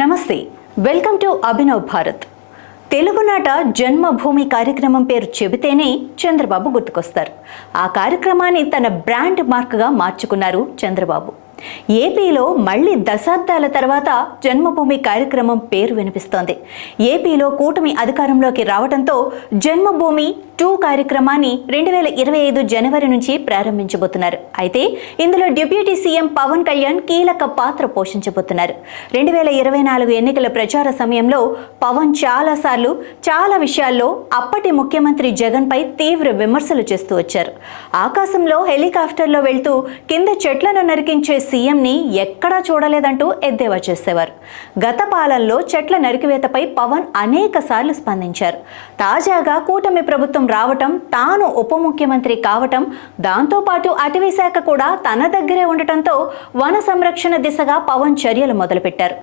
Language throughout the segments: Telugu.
నమస్తే, వెల్కమ్ టు అభినవ్ భారత్. తెలుగునాట జన్మభూమి కార్యక్రమం పేరు చెబితేనే చంద్రబాబు గుర్తుకొస్తారు. ఆ కార్యక్రమాన్ని తన బ్రాండ్ మార్క్గా మార్చుకున్నారు చంద్రబాబు. ఏపీలో మళ్లీ దశాబ్దాల తర్వాత జన్మభూమి కార్యక్రమం పేరు వినిపిస్తోంది. ఏపీలో కూటమి అధికారంలోకి రావడంతో జన్మభూమి 2 కార్యక్రమాన్ని 2025 జనవరి నుంచి ప్రారంభించబోతున్నారు. అయితే ఇందులో డిప్యూటీ సీఎం పవన్ కళ్యాణ్ కీలక పాత్ర పోషించబోతున్నారు. 2024 ఎన్నికల ప్రచార సమయంలో పవన్ చాలాసార్లు చాలా విషయాల్లో అప్పటి ముఖ్యమంత్రి జగన్పై తీవ్ర విమర్శలు చేస్తూ వచ్చారు. ఆకాశంలో హెలికాప్టర్లో వెళ్తూ కింద చెట్లను నరికించే సీఎంని ఎక్కడా చూడలేదంటూ ఎద్దేవా చేసేవారు. గత పాలనలో చెట్ల నరికివేతపై పవన్ అనేక సార్లు స్పందించారు. తాజాగా కూటమి ప్రభుత్వం రావటం, తాను ఉప ముఖ్యమంత్రి కావటం, దాంతోపాటు అటవీ శాఖ కూడా తన దగ్గరే ఉండటంతో వన సంరక్షణ దిశగా పవన్ చర్యలు మొదలుపెట్టారు.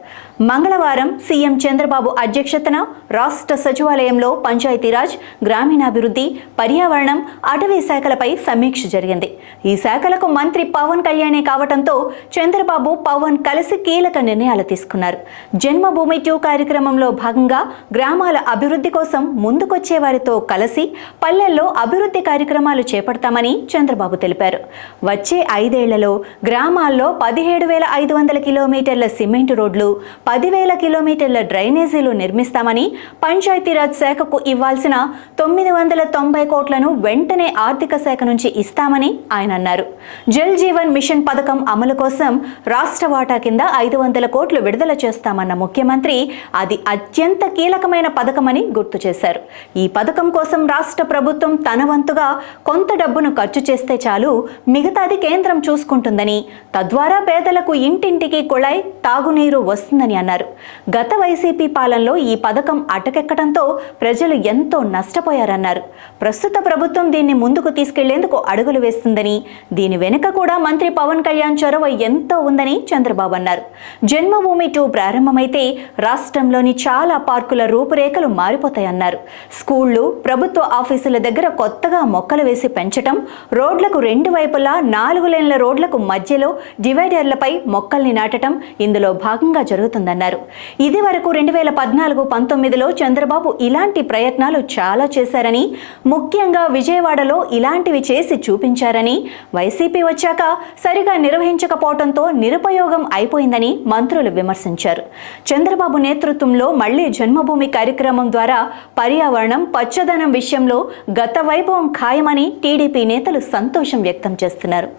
మంగళవారం సీఎం చంద్రబాబు అధ్యక్షతన రాష్ట్ర సచివాలయంలో పంచాయతీరాజ్, గ్రామీణాభివృద్ధి, పర్యావరణం, అటవీ శాఖలపై సమీక్ష జరిగింది. ఈ శాఖలకు మంత్రి పవన్ కళ్యాణే కావటంతో చంద్రబాబు, పవన్ కలిసి కీలక నిర్ణయాలు తీసుకున్నారు. జన్మభూమి 2 కార్యక్రమంలో భాగంగా గ్రామాల అభివృద్ధి కోసం ముందుకొచ్చే వారితో కలిసి పల్లెల్లో అభివృద్ధి కార్యక్రమాలు చేపడతామని చంద్రబాబు తెలిపారు. వచ్చే 5 ఏళ్లలో గ్రామాల్లో 17,500 కిలోమీటర్ల సిమెంట్ రోడ్లు, 10,000 కిలోమీటర్ల డ్రైనేజీలు నిర్మిస్తామని, పంచాయతీరాజ్ శాఖకు ఇవ్వాల్సిన 990 కోట్లను వెంటనే ఆర్థిక శాఖ నుంచి ఇస్తామని ఆయన అన్నారు. జల్ జీవన్ మిషన్ పథకం అమలు కోసం రాష్ట్ర వాటా కింద 500 కోట్లు విడుదల చేస్తామన్న ముఖ్యమంత్రి అది అత్యంత కీలకమైన పథకమని గుర్తు చేశారు. ఈ పథకం కోసం రాష్ట్ర ప్రభుత్వం తన వంతుగా కొంత డబ్బును ఖర్చు చేస్తే చాలు, మిగతాది కేంద్రం చూసుకుంటుందని, తద్వారా పేదలకు ఇంటింటికి కుళాయి, తాగునీరు వస్తుందని అన్నారు. గత వైసీపీ పాలనలో ఈ పథకం అటకెక్కడంతో ప్రజలు ఎంతో నష్టపోయారన్నారు. ప్రస్తుత ప్రభుత్వం దీన్ని ముందుకు తీసుకెళ్లేందుకు అడుగులు వేస్తుందని, దీని వెనుక కూడా మంత్రి పవన్ కళ్యాణ్ చొరవ ఎంతో ఉందని చంద్రబాబు అన్నారు. జన్మభూమి 2 ప్రారంభమైతే రాష్ట్రంలోని చాలా పార్కుల రూపురేఖలు మారిపోతాయన్నారు. స్కూళ్లు, ప్రభుత్వ ఆఫీసుల దగ్గర కొత్తగా మొక్కలు వేసి పెంచటం, రోడ్లకు 2 వైపులా 4 లేన్ల రోడ్లకు మధ్యలో డివైడర్లపై మొక్కల్ని నాటడం ఇందులో భాగంగా జరుగుతుందన్నారు. ఇది వరకు 2014-19లో చంద్రబాబు ఇలాంటి ప్రయత్నాలు చాలా చేశారని, ముఖ్యంగా విజయవాడలో ఇలాంటివి చేసి చూపించారని, వైసీపీ వచ్చాక సరిగా నిర్వహించకపోవడంతో నిరుపయోగం అయిపోయిందని మంత్రులు విమర్శించారు. చంద్రబాబు నేతృత్వంలో మళ్లీ జన్మభూమి కార్యక్రమం ద్వారా పర్యావరణం, పచ్చదనం విషయంలో గత వైభవం ఖాయమని టీడీపీ నేతలు సంతోషం వ్యక్తం చేస్తున్నారు.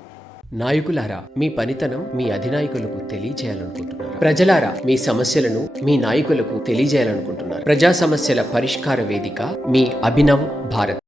నాయకులారా, మీ పనితనం మీ అధినాయకులకు తెలియజేయాలనుకుంటున్నారు. ప్రజలారా, మీ సమస్యలను మీ నాయకులకు తెలియజేయాలనుకుంటున్నారు. ప్రజా సమస్యల పరిష్కార వేదిక మీ అభినవ్ భారత్.